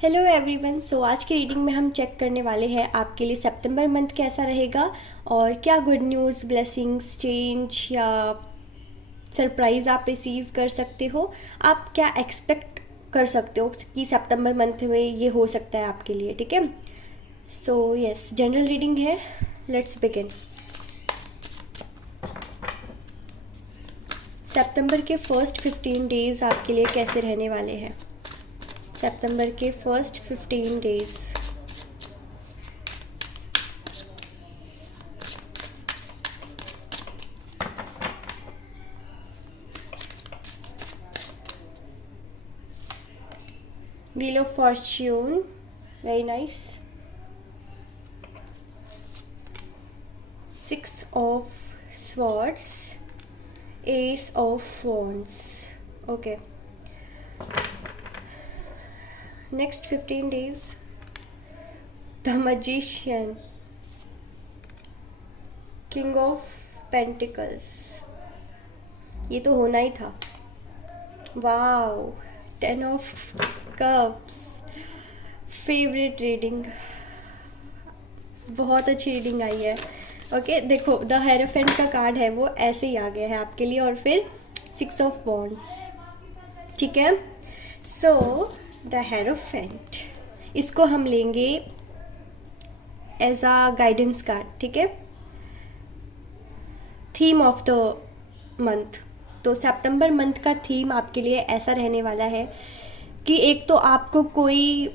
Hello everyone. सो आज की reading में हम चेक करने वाले हैं आपके लिए सितंबर मंथ कैसा रहेगा और क्या गुड न्यूज़, ब्लेसिंग्स, चेंज या सरप्राइज़ आप रिसीव कर सकते हो। आप क्या एक्सपेक्ट कर सकते हो कि सितंबर मंथ में ये हो सकता है आपके लिए। ठीक है, सो यस, जनरल रीडिंग है। Let's begin. सितंबर के फर्स्ट 15 डेज़ आपके लिए कैसे रहने वाले हैं। सितंबर के first 15 days. Wheel of Fortune, very nice. Six of Swords, Ace of Wands. Okay. Next 15 days. The Magician, King of Pentacles. ये तो होना ही था। Wow, 10 of Cups. Favourite reading, बहुत अच्छी रीडिंग आई है। ओके, देखो द हेरोफेंट का card है वो ऐसे ही आ गया है आपके लिए, और फिर 6 ऑफ वॉन्ड्स। ठीक है, सो द हेरोफेंट, इसको हम लेंगे एज अ गाइडेंस कार्ड। ठीक है, थीम ऑफ द मंथ। तो सितंबर मंथ का थीम आपके लिए ऐसा रहने वाला है कि एक तो आपको कोई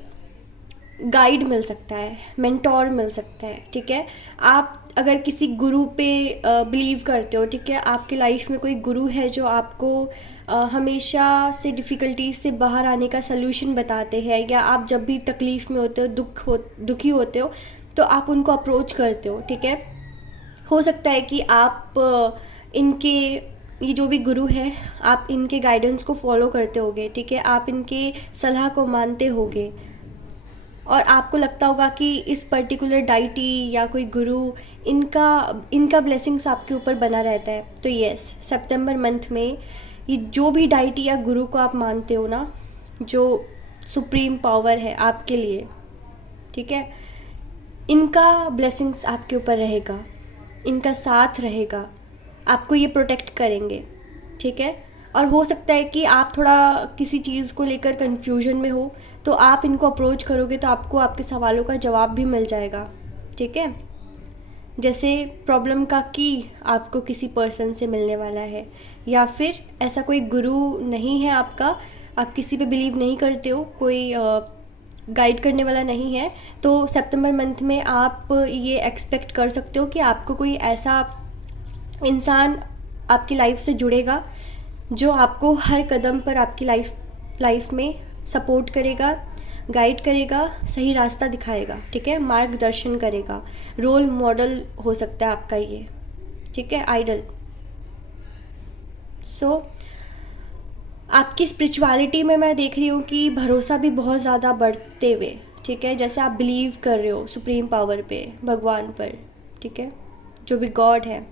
गाइड मिल सकता है, मेंटोर मिल सकता है। ठीक है, आप अगर किसी गुरु पे बिलीव करते हो, ठीक है, आपके लाइफ में कोई गुरु है जो आपको हमेशा से डिफ़िकल्टीज से बाहर आने का सल्यूशन बताते हैं, या आप जब भी तकलीफ़ में होते हो, दुखी होते हो, तो आप उनको अप्रोच करते हो। ठीक है, हो सकता है कि आप इनके, ये जो भी गुरु हैं, आप इनके गाइडेंस को फॉलो करते होगे। ठीक है, आप इनके सलाह को मानते होगे, और आपको लगता होगा कि इस पर्टिकुलर डाइटी या कोई गुरु, इनका ब्लेसिंग्स आपके ऊपर बना रहता है। तो यस, सितंबर मंथ में ये जो भी डाइटी या गुरु को आप मानते हो ना, जो सुप्रीम पावर है आपके लिए, ठीक है, इनका ब्लेसिंग्स आपके ऊपर रहेगा, इनका साथ रहेगा, आपको ये प्रोटेक्ट करेंगे। ठीक है, और हो सकता है कि आप थोड़ा किसी चीज़ को लेकर कंफ्यूजन में हो, तो आप इनको अप्रोच करोगे तो आपको आपके सवालों का जवाब भी मिल जाएगा। ठीक है, जैसे प्रॉब्लम का की आपको किसी पर्सन से मिलने वाला है, या फिर ऐसा कोई गुरु नहीं है आपका, आप किसी पे बिलीव नहीं करते हो, कोई गाइड करने वाला नहीं है, तो सितंबर मंथ में आप ये एक्सपेक्ट कर सकते हो कि आपको कोई ऐसा इंसान आपकी लाइफ से जुड़ेगा जो आपको हर कदम पर आपकी लाइफ में सपोर्ट करेगा, गाइड करेगा, सही रास्ता दिखाएगा। ठीक है, मार्गदर्शन करेगा, रोल मॉडल हो सकता है आपका ये। ठीक है, आइडल। सो आपकी स्पिरिचुअलिटी में मैं देख रही हूँ कि भरोसा भी बहुत ज़्यादा बढ़ते हुए। ठीक है, जैसे आप बिलीव कर रहे हो सुप्रीम पावर पे, भगवान पर, ठीक है, जो भी गॉड है,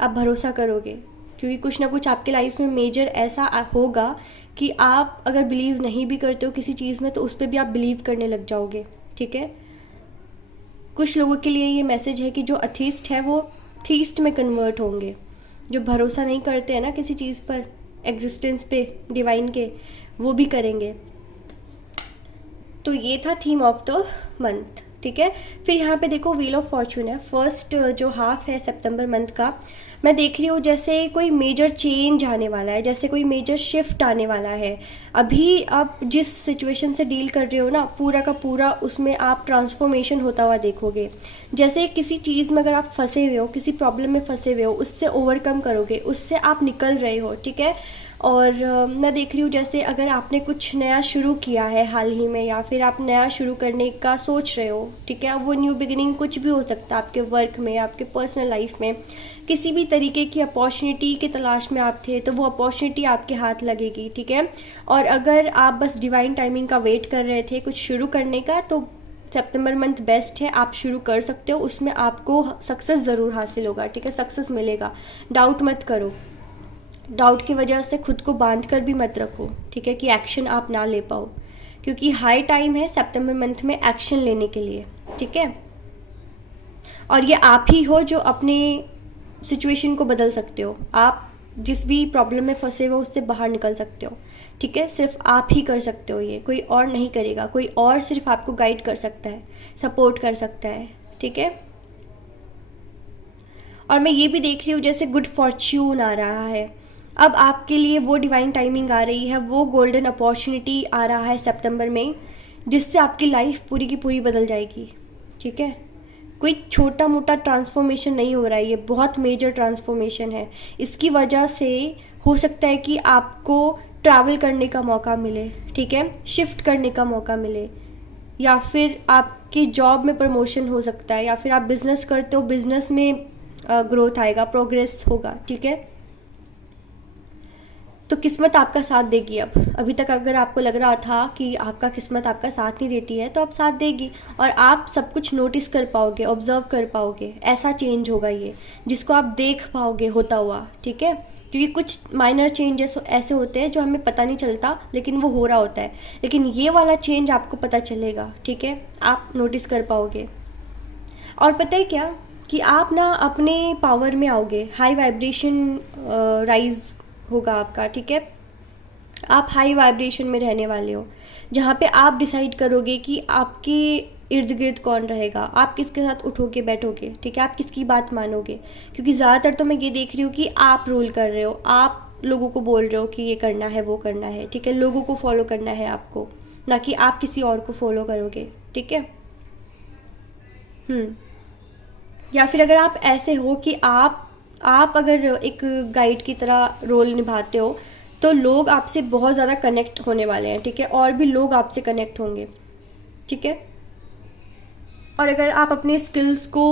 आप भरोसा करोगे, क्योंकि कुछ ना कुछ आपके लाइफ में मेजर ऐसा होगा कि आप अगर बिलीव नहीं भी करते हो किसी चीज़ में, तो उस पर भी आप बिलीव करने लग जाओगे। ठीक है, कुछ लोगों के लिए ये मैसेज है कि जो अथीस्ट है वो थीस्ट में कन्वर्ट होंगे, जो भरोसा नहीं करते हैं ना किसी चीज़ पर, एग्जिस्टेंस पे, डिवाइन के, वो भी करेंगे। तो ये था थीम ऑफ द मंथ। ठीक है, फिर यहाँ पे देखो व्हील ऑफ फॉर्चून है। फर्स्ट जो हाफ है सितंबर मंथ का, मैं देख रही हूँ जैसे कोई मेजर चेंज आने वाला है, जैसे कोई मेजर शिफ्ट आने वाला है। अभी आप जिस सिचुएशन से डील कर रहे हो ना, पूरा का पूरा उसमें आप ट्रांसफॉर्मेशन होता हुआ देखोगे। जैसे किसी चीज़ में अगर आप फंसे हुए हो, किसी प्रॉब्लम में फंसे हुए हो, उससे ओवरकम करोगे, उससे आप निकल रहे हो। ठीक है, और मैं देख रही हूँ जैसे अगर आपने कुछ नया शुरू किया है हाल ही में, या फिर आप नया शुरू करने का सोच रहे हो। ठीक है, वो न्यू बिगिनिंग कुछ भी हो सकता है, आपके वर्क में, आपके पर्सनल लाइफ में, किसी भी तरीके की अपॉर्चुनिटी के तलाश में आप थे, तो वो अपॉर्चुनिटी आपके हाथ लगेगी। ठीक है, और अगर आप बस डिवाइन टाइमिंग का वेट कर रहे थे कुछ शुरू करने का, तो सितंबर मंथ बेस्ट है, आप शुरू कर सकते हो, उसमें आपको सक्सेस ज़रूर हासिल होगा। ठीक है, सक्सेस मिलेगा, डाउट मत करो, डाउट की वजह से खुद को बांध कर भी मत रखो। ठीक है, कि एक्शन आप ना ले पाओ, क्योंकि हाई टाइम है सितंबर मंथ में एक्शन लेने के लिए, ठीक है। और ये आप ही हो जो अपने सिचुएशन को बदल सकते हो। आप जिस भी प्रॉब्लम में फंसे हो उससे बाहर निकल सकते हो, ठीक है। सिर्फ आप ही कर सकते हो ये, कोई और नहीं करेगा। कोई और सिर्फ आपको गाइड कर सकता है, सपोर्ट कर सकता है, ठीक है। और मैं ये भी देख रही हूँ जैसे गुड फॉर्च्यून आ रहा है। अब आपके लिए वो डिवाइन टाइमिंग आ रही है, वो गोल्डन अपॉर्चुनिटी आ रहा है सितंबर में, जिससे आपकी लाइफ पूरी की पूरी बदल जाएगी, ठीक है। कोई छोटा मोटा ट्रांसफॉर्मेशन नहीं हो रहा है, ये बहुत मेजर ट्रांसफॉर्मेशन है। इसकी वजह से हो सकता है कि आपको ट्रैवल करने का मौका मिले, ठीक है, शिफ्ट करने का मौका मिले, या फिर आपकी जॉब में प्रमोशन हो सकता है, या फिर आप बिज़नेस करते हो, बिज़नेस में ग्रोथ आएगा, प्रोग्रेस होगा, ठीक है। तो किस्मत आपका साथ देगी। अब अभी तक अगर आपको लग रहा था कि आपका किस्मत आपका साथ नहीं देती है, तो अब साथ देगी और आप सब कुछ नोटिस कर पाओगे, ऑब्जर्व कर पाओगे। ऐसा चेंज होगा ये जिसको आप देख पाओगे होता हुआ, ठीक है। क्योंकि कुछ माइनर चेंजेस ऐसे होते हैं जो हमें पता नहीं चलता, लेकिन वो हो रहा होता है। लेकिन ये वाला चेंज आपको पता चलेगा, ठीक है, आप नोटिस कर पाओगे। और पता है क्या, कि आप ना अपने पावर में आओगे, हाई वाइब्रेशन राइज होगा आपका, ठीक है। आप हाई वाइब्रेशन में रहने वाले हो, जहाँ पे आप डिसाइड करोगे कि आपके इर्द गिर्द कौन रहेगा, आप किसके साथ उठोगे बैठोगे, ठीक है, आप किसकी बात मानोगे। क्योंकि ज़्यादातर तो मैं ये देख रही हूँ कि आप रूल कर रहे हो, आप लोगों को बोल रहे हो कि ये करना है, वो करना है, ठीक है। लोगों को फॉलो करना है आपको, ना कि आप किसी और को फॉलो करोगे, ठीक है। या फिर अगर आप ऐसे हो कि आप अगर एक गाइड की तरह रोल निभाते हो, तो लोग आपसे बहुत ज़्यादा कनेक्ट होने वाले हैं, ठीक है। और भी लोग आपसे कनेक्ट होंगे, ठीक है। और अगर आप अपने स्किल्स को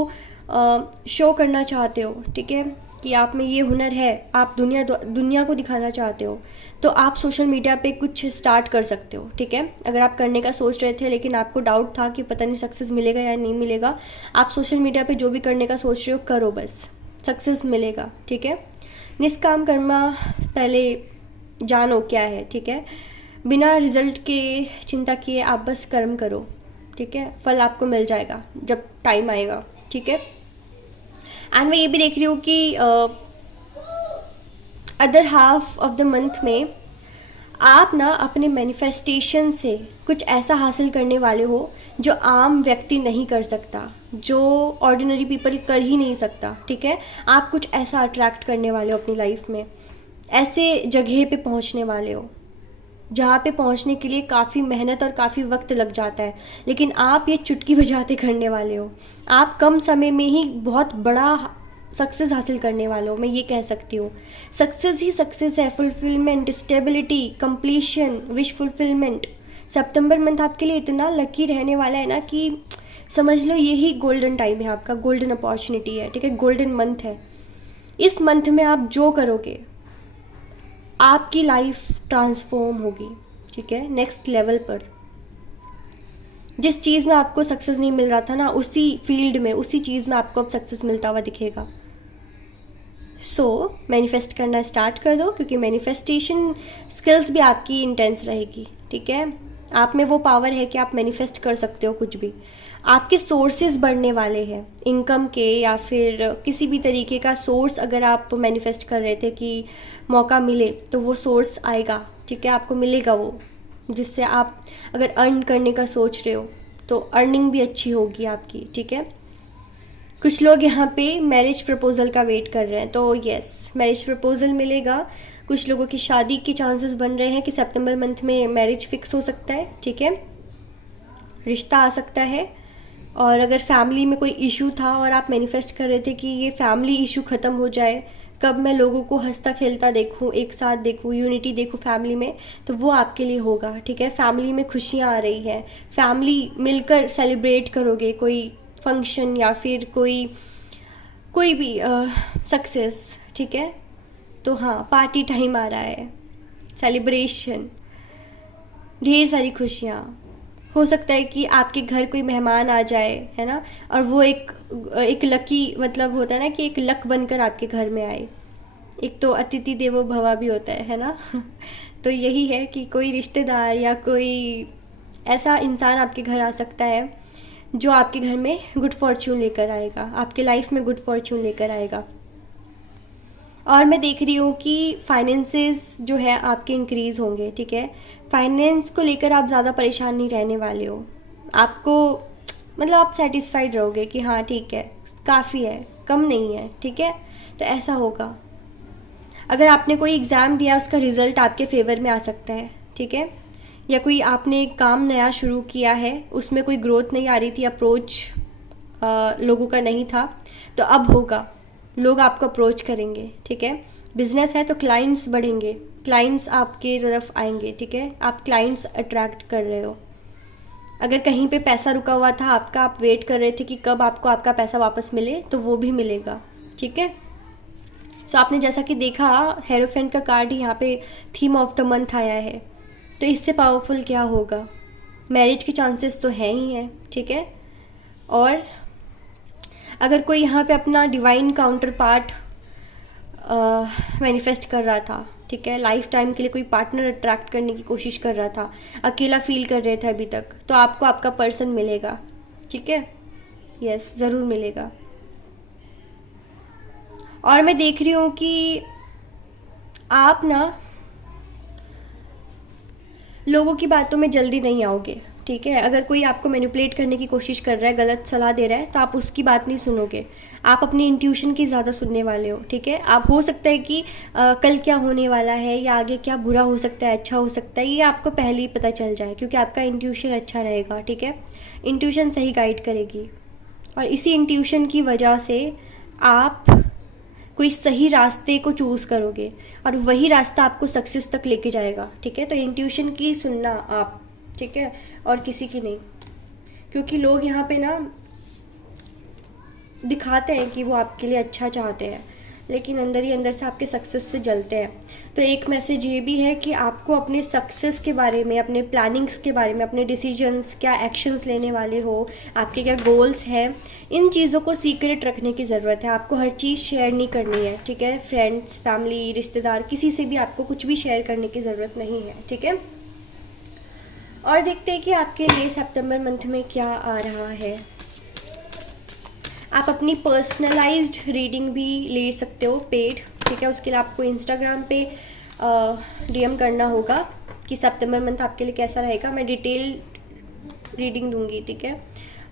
शो करना चाहते हो, ठीक है, कि आप में ये हुनर है, आप दुनिया को दिखाना चाहते हो, तो आप सोशल मीडिया पे कुछ स्टार्ट कर सकते हो, ठीक है। अगर आप करने का सोच रहे थे लेकिन आपको डाउट था कि पता नहीं सक्सेस मिलेगा या नहीं मिलेगा, आप सोशल मीडिया पे जो भी करने का सोच रहे हो करो, बस सक्सेस मिलेगा, ठीक है। निष्काम कर्मा पहले जानो क्या है, ठीक है। बिना रिजल्ट के चिंता किए आप बस कर्म करो, ठीक है, फल आपको मिल जाएगा जब टाइम आएगा, ठीक है। एंड मैं ये भी देख रही हूँ कि other half of the month में आप ना अपने मैनिफेस्टेशन से कुछ ऐसा हासिल करने वाले हो जो आम व्यक्ति नहीं कर सकता, जो ऑर्डिनरी पीपल कर ही नहीं सकता, ठीक है। आप कुछ ऐसा अट्रैक्ट करने वाले हो अपनी लाइफ में, ऐसे जगह पे पहुंचने वाले हो जहाँ पे पहुंचने के लिए काफ़ी मेहनत और काफ़ी वक्त लग जाता है, लेकिन आप ये चुटकी बजाते करने वाले हो। आप कम समय में ही बहुत बड़ा सक्सेस हासिल करने वाले हो, मैं ये कह सकती हूँ। सक्सेस ही सक्सेस है, fulfilment, stability, completion, wish fulfilment. सितंबर मंथ आपके लिए इतना लकी रहने वाला है ना कि समझ लो यही गोल्डन टाइम है आपका, गोल्डन अपॉर्चुनिटी है, ठीक है, गोल्डन मंथ है। इस मंथ में आप जो करोगे आपकी लाइफ ट्रांसफॉर्म होगी, ठीक है, नेक्स्ट लेवल पर। जिस चीज़ में आपको सक्सेस नहीं मिल रहा था ना, उसी फील्ड में, उसी चीज़ में आपको अब सक्सेस मिलता हुआ दिखेगा। सो मैनिफेस्ट करना स्टार्ट कर दो, क्योंकि मैनिफेस्टेशन स्किल्स भी आपकी इंटेंस रहेगी, ठीक है। आप में वो पावर है कि आप मैनिफेस्ट कर सकते हो कुछ भी। आपके सोर्सेज बढ़ने वाले हैं इनकम के, या फिर किसी भी तरीके का सोर्स अगर आप मैनिफेस्ट कर रहे थे कि मौका मिले, तो वो सोर्स आएगा, ठीक है, आपको मिलेगा वो, जिससे आप अगर अर्न करने का सोच रहे हो तो अर्निंग भी अच्छी होगी आपकी, ठीक है। कुछ लोग यहाँ पे मैरिज प्रपोजल का वेट कर रहे हैं, तो यस, मैरिज प्रपोजल मिलेगा। कुछ लोगों की शादी के चांसेस बन रहे हैं कि सितंबर मंथ में मैरिज फिक्स हो सकता है, ठीक है, रिश्ता आ सकता है। और अगर फैमिली में कोई इशू था और आप मैनिफेस्ट कर रहे थे कि ये फैमिली इशू ख़त्म हो जाए, कब मैं लोगों को हंसता खेलता देखूं, एक साथ देखूं, यूनिटी देखूं फैमिली में, तो वो आपके लिए होगा, ठीक है। फैमिली में खुशियाँ आ रही हैं, फैमिली मिलकर सेलिब्रेट करोगे कोई फंक्शन या फिर कोई भी सक्सेस, ठीक है। तो हाँ, पार्टी टाइम आ रहा है, सेलिब्रेशन, ढेर सारी खुशियाँ। हो सकता है कि आपके घर कोई मेहमान आ जाए, है ना, और वो एक लकी, मतलब होता है ना कि एक लक बनकर आपके घर में आए। एक तो अतिथि देवो भवा भी होता है ना। तो यही है कि कोई रिश्तेदार या कोई ऐसा इंसान आपके घर आ सकता है जो आपके घर में गुड फॉर्च्यून लेकर आएगा, आपके लाइफ में गुड फॉर्च्यून लेकर आएगा। और मैं देख रही हूँ कि फाइनेंसेस जो है आपके इंक्रीज़ होंगे, ठीक है। फाइनेंस को लेकर आप ज़्यादा परेशान नहीं रहने वाले हो। आपको मतलब आप सेटिस्फाइड रहोगे कि हाँ ठीक है, काफ़ी है, कम नहीं है, ठीक है। तो ऐसा होगा। अगर आपने कोई एग्ज़ाम दिया उसका रिज़ल्ट आपके फेवर में आ सकता है, ठीक है। या कोई आपने काम नया शुरू किया है, उसमें कोई ग्रोथ नहीं आ रही थी, अप्रोच लोगों का नहीं था, तो अब होगा, लोग आपको अप्रोच करेंगे, ठीक है। बिजनेस है तो क्लाइंट्स बढ़ेंगे, क्लाइंट्स आपके तरफ आएंगे, ठीक है। आप क्लाइंट्स अट्रैक्ट कर रहे हो। अगर कहीं पे पैसा रुका हुआ था आपका, आप वेट कर रहे थे कि कब आपको आपका पैसा वापस मिले, तो वो भी मिलेगा, ठीक है। सो आपने जैसा कि देखा, हेरोफेंट का कार्ड यहाँ पे थीम ऑफ द मंथ आया है, तो इससे पावरफुल क्या होगा। मैरिज के चांसेस तो हैं ही हैं, ठीक है। और अगर कोई यहाँ पे अपना डिवाइन काउंटर पार्ट मैनिफेस्ट कर रहा था, ठीक है, लाइफ टाइम के लिए कोई पार्टनर अट्रैक्ट करने की कोशिश कर रहा था, अकेला फील कर रहे थे अभी तक, तो आपको आपका पर्सन मिलेगा, ठीक है। यस, ज़रूर मिलेगा। और मैं देख रही हूँ कि आप ना लोगों की बातों में जल्दी नहीं आओगे, ठीक है। अगर कोई आपको मैनिपुलेट करने की कोशिश कर रहा है, गलत सलाह दे रहा है, तो आप उसकी बात नहीं सुनोगे। आप अपनी इंट्यूशन की ज़्यादा सुनने वाले हो, ठीक है। आप हो सकता है कि कल क्या होने वाला है या आगे क्या बुरा हो सकता है, अच्छा हो सकता है, ये आपको पहले ही पता चल जाए, क्योंकि आपका इंट्यूशन अच्छा रहेगा, ठीक है। इंट्यूशन सही गाइड करेगी, और इसी इंट्यूशन की वजह से आप कोई सही रास्ते को चूज़ करोगे, और वही रास्ता आपको सक्सेस तक लेके जाएगा, ठीक है। तो इंट्यूशन की सुनना आप, ठीक है, और किसी की नहीं। क्योंकि लोग यहाँ पे ना दिखाते हैं कि वो आपके लिए अच्छा चाहते हैं, लेकिन अंदर ही अंदर से आपके सक्सेस से जलते हैं। तो एक मैसेज ये भी है कि आपको अपने सक्सेस के बारे में, अपने प्लानिंग्स के बारे में, अपने डिसीजंस, क्या एक्शंस लेने वाले हो, आपके क्या गोल्स हैं, इन चीज़ों को सीक्रेट रखने की ज़रूरत है। आपको हर चीज़ शेयर नहीं करनी है, ठीक है। फ्रेंड्स, फैमिली, रिश्तेदार, किसी से भी आपको कुछ भी शेयर करने की ज़रूरत नहीं है, ठीक है। और देखते हैं कि आपके लिए सितंबर मंथ में क्या आ रहा है। आप अपनी पर्सनलाइज्ड रीडिंग भी ले सकते हो, पेड, ठीक है। उसके लिए आपको इंस्टाग्राम पे डीएम करना होगा कि सितंबर मंथ आपके लिए कैसा रहेगा। मैं डिटेल रीडिंग दूंगी, ठीक है,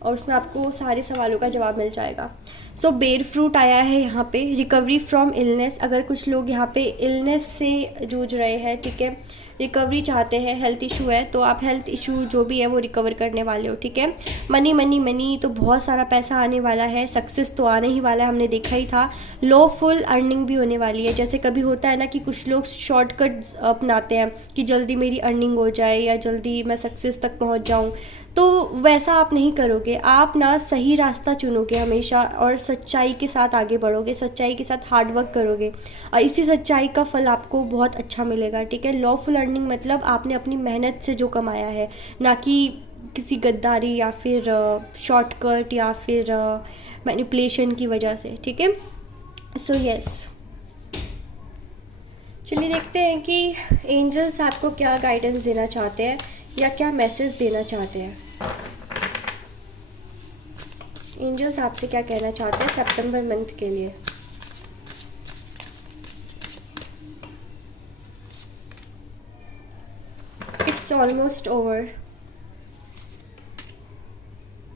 और उसमें आपको सारे सवालों का जवाब मिल जाएगा। सो बेर फ्रूट आया है यहाँ पे, रिकवरी फ्रॉम इलनेस। अगर कुछ लोग यहाँ पे इलनेस से जूझ रहे हैं, ठीक है, रिकवरी चाहते हैं, हेल्थ इशू है, तो आप हेल्थ इशू जो भी है वो रिकवर करने वाले हो, ठीक है। मनी मनी मनी, तो बहुत सारा पैसा आने वाला है, सक्सेस तो आने ही वाला है, हमने देखा ही था। लॉफुल अर्निंग भी होने वाली है। जैसे कभी होता है ना कि कुछ लोग शॉर्टकट अपनाते हैं कि जल्दी मेरी अर्निंग हो जाए या जल्दी मैं सक्सेस तक पहुंच जाऊं, तो वैसा आप नहीं करोगे। आप ना सही रास्ता चुनोगे हमेशा, और सच्चाई के साथ आगे बढ़ोगे, सच्चाई के साथ हार्ड वर्क करोगे, और इसी सच्चाई का फल आपको बहुत अच्छा मिलेगा, ठीक है। लॉफुल अर्निंग मतलब आपने अपनी मेहनत से जो कमाया है, ना कि किसी गद्दारी या फिर शॉर्टकट या फिर मैनिपुलेशन की वजह से, ठीक है। सो यस, चलिए देखते हैं कि एंजल्स आपको क्या गाइडेंस देना चाहते हैं या क्या मैसेज देना चाहते हैं। एंजल्स आपसे क्या कहना चाहते हैं सितंबर मंथ के लिए। It's almost over,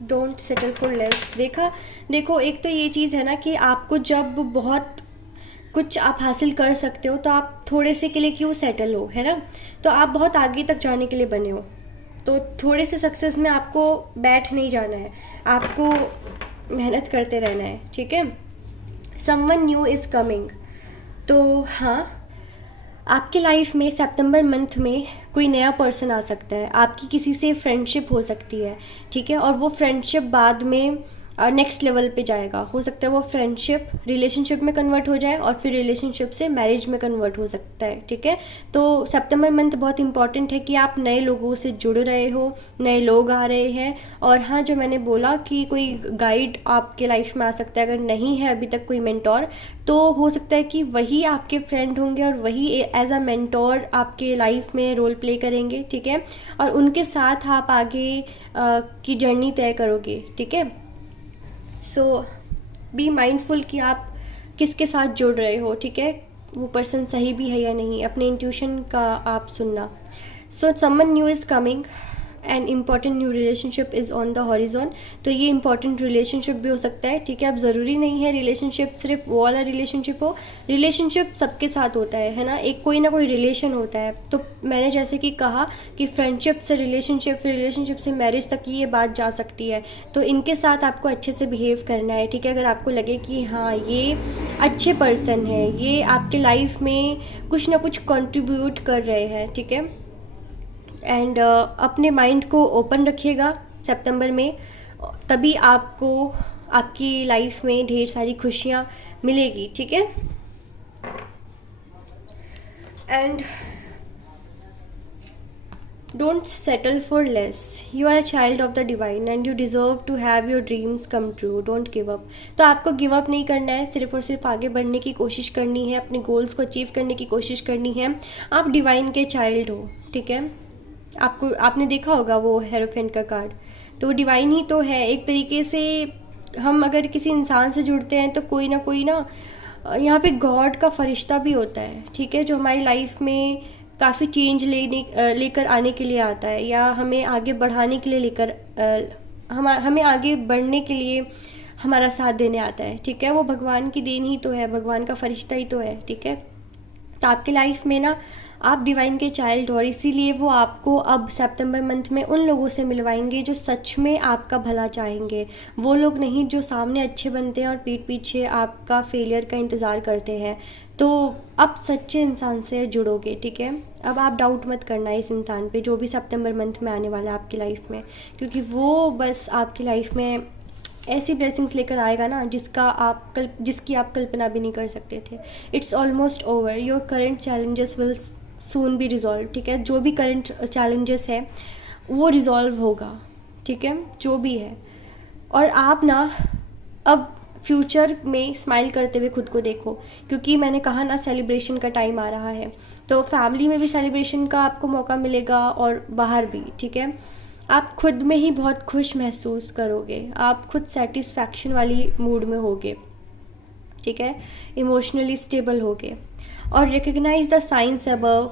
don't settle for less. देखो, एक तो ये चीज़ है ना कि आपको जब बहुत कुछ आप हासिल कर सकते हो तो आप थोड़े से के लिए क्यों सेटल हो, है ना। तो आप बहुत आगे तक जाने के लिए बने हो, तो थोड़े से सक्सेस में आपको बैठ नहीं जाना है, आपको मेहनत करते रहना है, ठीक है। Someone new is coming. तो हाँ, आपके लाइफ में सितंबर मंथ में कोई नया पर्सन आ सकता है, आपकी किसी से फ्रेंडशिप हो सकती है, ठीक है। और वो फ्रेंडशिप बाद में नेक्स्ट लेवल पे जाएगा। हो सकता है वो फ्रेंडशिप रिलेशनशिप में कन्वर्ट हो जाए और फिर रिलेशनशिप से मैरिज में कन्वर्ट हो सकता है, ठीक है। तो सितंबर मंथ बहुत इंपॉर्टेंट है कि आप नए लोगों से जुड़ रहे हो, नए लोग आ रहे हैं। और हाँ, जो मैंने बोला कि कोई गाइड आपके लाइफ में आ सकता है, अगर नहीं है अभी तक कोई मेंटोर, तो हो सकता है कि वही आपके फ्रेंड होंगे और वही एज अ मेंटोर आपके लाइफ में रोल प्ले करेंगे, ठीक है। और उनके साथ आप आगे की जर्नी तय करोगे, ठीक है। सो बी माइंडफुल कि आप किसके साथ जुड़ रहे हो, ठीक है, वो पर्सन सही भी है या नहीं, अपने इंट्यूशन का आप सुनना। So someone new is coming, an important new relationship is on the horizon. तो ये इंपॉर्टेंट रिलेशनशिप भी हो सकता है, ठीक है। अब ज़रूरी नहीं है रिलेशनशिप सिर्फ वो वाला रिलेशनशिप हो, रिलेशनशिप सबके साथ होता है ना, एक कोई ना कोई रिलेशन होता है। तो मैंने जैसे कि कहा कि फ्रेंडशिप से रिलेशनशिप, फिर रिलेशनशिप से मैरिज तक ये बात जा सकती है। तो इनके साथ आपको अच्छे से बिहेव करना है, ठीक है। अगर आपको लगे कि हाँ ये अच्छे पर्सन है, ये आपके लाइफ में कुछ ना कुछ कंट्रीब्यूट कर रहे हैं, ठीक है। एंड अपने माइंड को ओपन रखिएगा सितंबर में, तभी आपको आपकी लाइफ में ढेर सारी खुशियाँ मिलेगी, ठीक है। And don't settle for less, you are a child of the divine and you deserve to have your dreams come true, don't give up. तो आपको गिव अप नहीं करना है, सिर्फ और सिर्फ आगे बढ़ने की कोशिश करनी है, अपने गोल्स को अचीव करने की कोशिश करनी है। आप डिवाइन के चाइल्ड हो, ठीक है। आपने देखा होगा वो हेरोफेंट का कार्ड, तो वो डिवाइन ही तो है एक तरीके से। हम अगर किसी इंसान से जुड़ते हैं तो कोई ना यहाँ पे गॉड का फरिश्ता भी होता है, ठीक है, जो हमारी लाइफ में काफ़ी चेंज लेकर आने के लिए आता है, या हमें आगे बढ़ाने के लिए हमें आगे बढ़ने के लिए हमारा साथ देने आता है, ठीक है। वो भगवान की देन ही तो है, भगवान का फरिश्ता ही तो है, ठीक है। तो आपके लाइफ में ना आप डिवाइन के चाइल्ड हो, और इसीलिए वो आपको अब सितंबर मंथ में उन लोगों से मिलवाएंगे जो सच में आपका भला चाहेंगे। वो लोग नहीं जो सामने अच्छे बनते हैं और पीठ पीछे आपका फेलियर का इंतज़ार करते हैं। तो अब सच्चे इंसान से जुड़ोगे, ठीक है। अब आप डाउट मत करना इस इंसान पे जो भी सितंबर मंथ में आने वाला है आपकी लाइफ में, क्योंकि वो बस आपकी लाइफ में ऐसी ब्लेसिंग्स लेकर आएगा ना जिसकी आप कल्पना भी नहीं कर सकते थे। It's almost over, your current challenges will soon be resolve, ठीक है। जो भी करंट चैलेंजेस है वो रिजॉल्व होगा, ठीक है, जो भी है। और आप ना अब फ्यूचर में स्माइल करते हुए खुद को देखो, क्योंकि मैंने कहा ना सेलिब्रेशन का टाइम आ रहा है, तो फैमिली में भी सेलिब्रेशन का आपको मौका मिलेगा और बाहर भी, ठीक है। आप खुद में ही बहुत खुश महसूस करोगे, आप खुद सेटिस्फैक्शन वाली मूड में होगे, ठीक है, इमोशनली स्टेबल होगे। और recognise the science above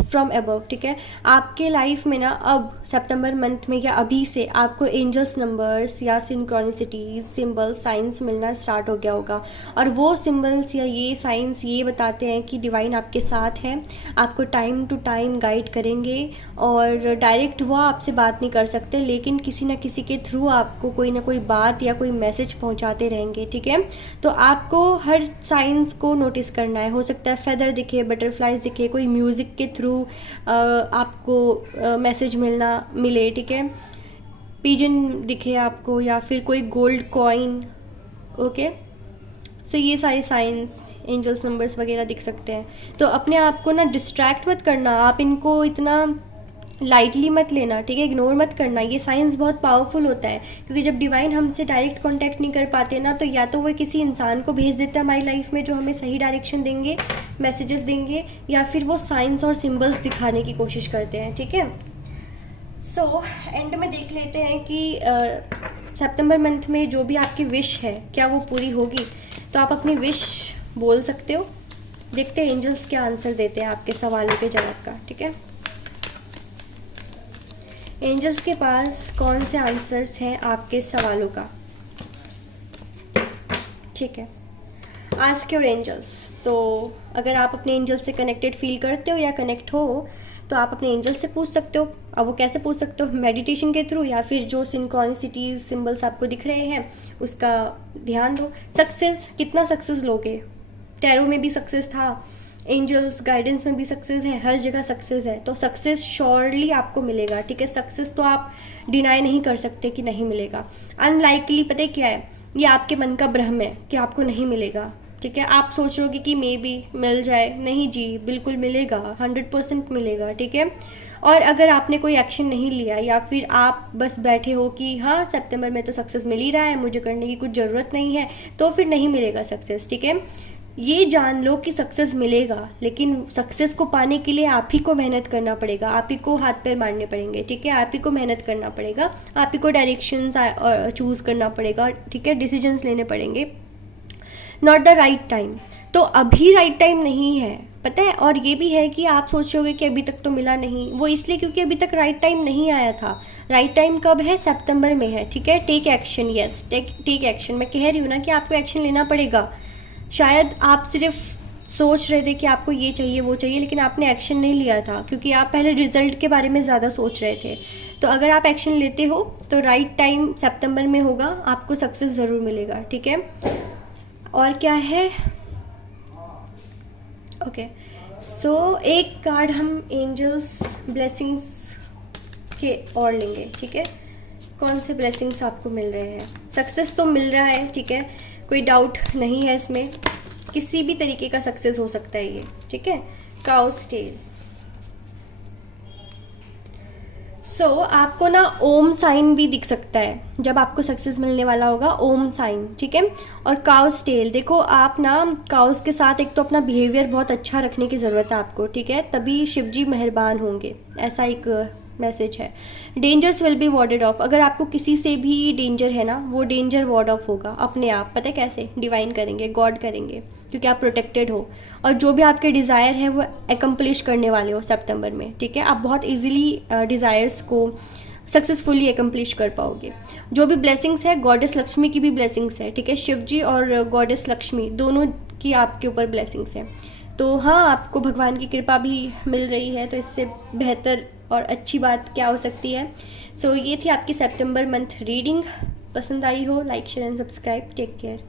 from above, ठीक है। आपके लाइफ में ना अब सितंबर मंथ में या अभी से आपको एंजल्स नंबर्स या सिंक्रोनिसिटीज सिंबल्स साइंस मिलना स्टार्ट हो गया होगा, और वो सिंबल्स या ये साइंस ये बताते हैं कि डिवाइन आपके साथ है, आपको टाइम टू टाइम गाइड करेंगे। और डायरेक्ट वो आपसे बात नहीं कर सकते, लेकिन किसी न किसी के थ्रू आपको कोई ना कोई बात या कोई मैसेज पहुंचाते रहेंगे, ठीक है। तो आपको हर साइंस को नोटिस करना है। हो सकता है फेदर दिखे, बटरफ्लाइज दिखे, कोई म्यूज़िक के थ्रू आपको मैसेज मिले, ठीक है, पिजन दिखे आपको, या फिर कोई गोल्ड कॉइन, ओके। सो ये सारे साइंस एंजल्स नंबर्स वगैरह दिख सकते हैं। तो अपने आप को ना डिस्ट्रैक्ट मत करना, आप इनको इतना लाइटली मत लेना, ठीक है, इग्नोर मत करना। ये साइंस बहुत पावरफुल होता है, क्योंकि जब डिवाइन हमसे डायरेक्ट कांटेक्ट नहीं कर पाते ना, तो या तो वो किसी इंसान को भेज देता है हमारी लाइफ में जो हमें सही डायरेक्शन देंगे, मैसेजेस देंगे, या फिर वो साइंस और सिंबल्स दिखाने की कोशिश करते हैं, ठीक है। सो एंड में देख लेते हैं कि सितंबर मंथ में जो भी आपकी विश है क्या वो पूरी होगी। तो आप अपनी विश बोल सकते हो, देखते हैं एंजल्स क्या आंसर देते हैं आपके सवालों के जवाब का, ठीक है। एंजल्स के पास कौन से आंसर्स हैं आपके सवालों का, ठीक है। Ask your angels. तो अगर आप अपने एंजल से कनेक्टेड फील करते हो या कनेक्ट हो, तो आप अपने एंजल से पूछ सकते हो। अब वो कैसे पूछ सकते हो, मेडिटेशन के थ्रू, या फिर जो सिंक्रोनिसिटीज सिंबल्स आपको दिख रहे हैं उसका ध्यान दो। सक्सेस, कितना सक्सेस लोगे, टैरो में भी सक्सेस था, एंजल्स गाइडेंस में भी सक्सेस है, हर जगह सक्सेस है, तो सक्सेस श्योरली आपको मिलेगा, ठीक है। सक्सेस तो आप डिनाई नहीं कर सकते कि नहीं मिलेगा। अनलाइकली पता है क्या है, ये आपके मन का भ्रम है कि आपको नहीं मिलेगा, ठीक है। आप सोच रहे हो कि मे बी मिल जाए, नहीं जी, बिल्कुल मिलेगा, 100% मिलेगा, ठीक है। और अगर आपने कोई एक्शन नहीं लिया या फिर आप बस बैठे हो कि हाँ सितंबर में तो सक्सेस मिल ही रहा है, मुझे करने की कुछ ज़रूरत नहीं है, तो फिर नहीं मिलेगा सक्सेस, ठीक है। ये जान लो कि सक्सेस मिलेगा, लेकिन सक्सेस को पाने के लिए आप ही को मेहनत करना पड़ेगा, आप ही को हाथ पैर मारने पड़ेंगे, ठीक है। आप ही को मेहनत करना पड़ेगा, आप ही को डायरेक्शंस चूज़ करना पड़ेगा, ठीक है, डिसीजंस लेने पड़ेंगे। नॉट द राइट टाइम, तो अभी राइट टाइम नहीं है, पता है। और ये भी है कि आप सोचोगे कि अभी तक तो मिला नहीं, वो इसलिए क्योंकि अभी तक राइट टाइम नहीं आया था। राइट टाइम कब है? सितंबर में है, ठीक है। Take action, yes, take action. मैं कह रही हूँ ना कि आपको एक्शन लेना पड़ेगा। शायद आप सिर्फ सोच रहे थे कि आपको ये चाहिए वो चाहिए, लेकिन आपने एक्शन नहीं लिया था क्योंकि आप पहले रिजल्ट के बारे में ज़्यादा सोच रहे थे। तो अगर आप एक्शन लेते हो तो राइट टाइम सितंबर में होगा, आपको सक्सेस ज़रूर मिलेगा, ठीक है। और क्या है, ओके, सो एक कार्ड हम एंजल्स ब्लेसिंग्स के और लेंगे, ठीक है। कौन से ब्लेसिंग्स आपको मिल रहे हैं? सक्सेस तो मिल रहा है, ठीक है, कोई डाउट नहीं है इसमें, किसी भी तरीके का सक्सेस हो सकता है ये, ठीक है। Cows tell. सो आपको ना ओम साइन भी दिख सकता है जब आपको सक्सेस मिलने वाला होगा, ओम साइन, ठीक है। और काउस टेल, देखो आप ना काउस के साथ एक तो अपना बिहेवियर बहुत अच्छा रखने की ज़रूरत है आपको, ठीक है, तभी शिवजी मेहरबान होंगे, ऐसा एक मैसेज है। डेंजर्स विल बी वॉर्डेड ऑफ, अगर आपको किसी से भी डेंजर है ना, वो डेंजर वॉर्ड ऑफ होगा अपने आप, पता है कैसे? डिवाइन करेंगे, गॉड करेंगे, क्योंकि आप प्रोटेक्टेड हो। और जो भी आपके डिज़ायर है वो एकम्प्लिश करने वाले हो सितंबर में, ठीक है। आप बहुत इजीली डिज़ायर्स को सक्सेसफुली एकम्प्लिश कर पाओगे। जो भी ब्लेसिंग्स है, गॉडेस लक्ष्मी की भी ब्लेसिंग्स है, ठीक है। शिवजी और गॉडेस लक्ष्मी दोनों की आपके ऊपर ब्लेसिंग्स हैं। तो हाँ, आपको भगवान की कृपा भी मिल रही है, तो इससे बेहतर और अच्छी बात क्या हो सकती है। सो ये थी आपकी सितंबर मंथ रीडिंग। पसंद आई हो, like share and subscribe. Take care.